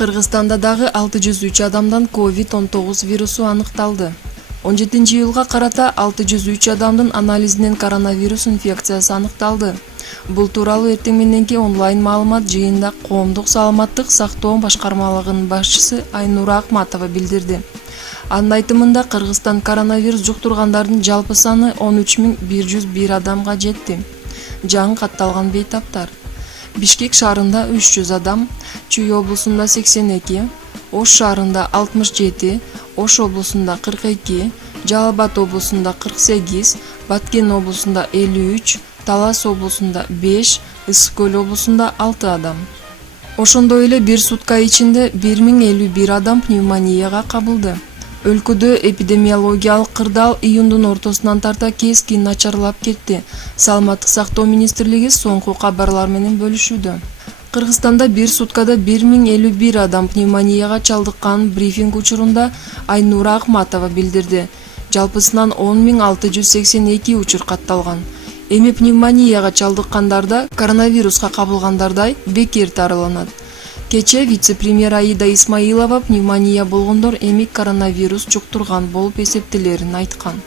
Кыргызстанда дагы 603 адамдан COVID-19 вирусу аныкталды. 17-июлга карата 603 адамдын анализинен коронавирус инфекциясы аныкталды. Бул тууралуу эртең мененки онлайн маалымат жыйынында Коомдук саламаттык сактоо башкармалыгынын башчысы Айнура Акматова билдирди. Анын айтымында Кыргызстан коронавирус жуктургандардын жалпы саны 13.101 адамга жетти. Жаңы катталган бейтаптар: Бишкек шаарында 300 адам, Чүй облусунда 82, Ош шаарында 67, Ош облусунда 42, Жалал Абад облусунда 48, Баткен облусунда 53, Талас облусунда 5, Ысык Көл облусунда 6 адам. Ошондой эле бир сутка ичинде 1051 адам пневмонияга кабылды. Өлкөдө эпидемиологиялык кырдаал июндун ортосунан тарта кескин начарлап кетти. Саламаттык сактоо министрлиги соңку кабарлар менен бөлүшүүдө. Кыргызстанда бир суткада 1051 адам пневмонияга чалдыкканын брифинг учурунда Айнура Акматова билдирди. Жалпысынан 10.682 учур катталган. Эми пневмонияга чалдыккандарда коронавируска кабылгандардай бекер тараланат. Кече вице-премьер Аида Исмаилова пневмония болгондор эми коронавирус жуктурган болуп эсептелерин айткан.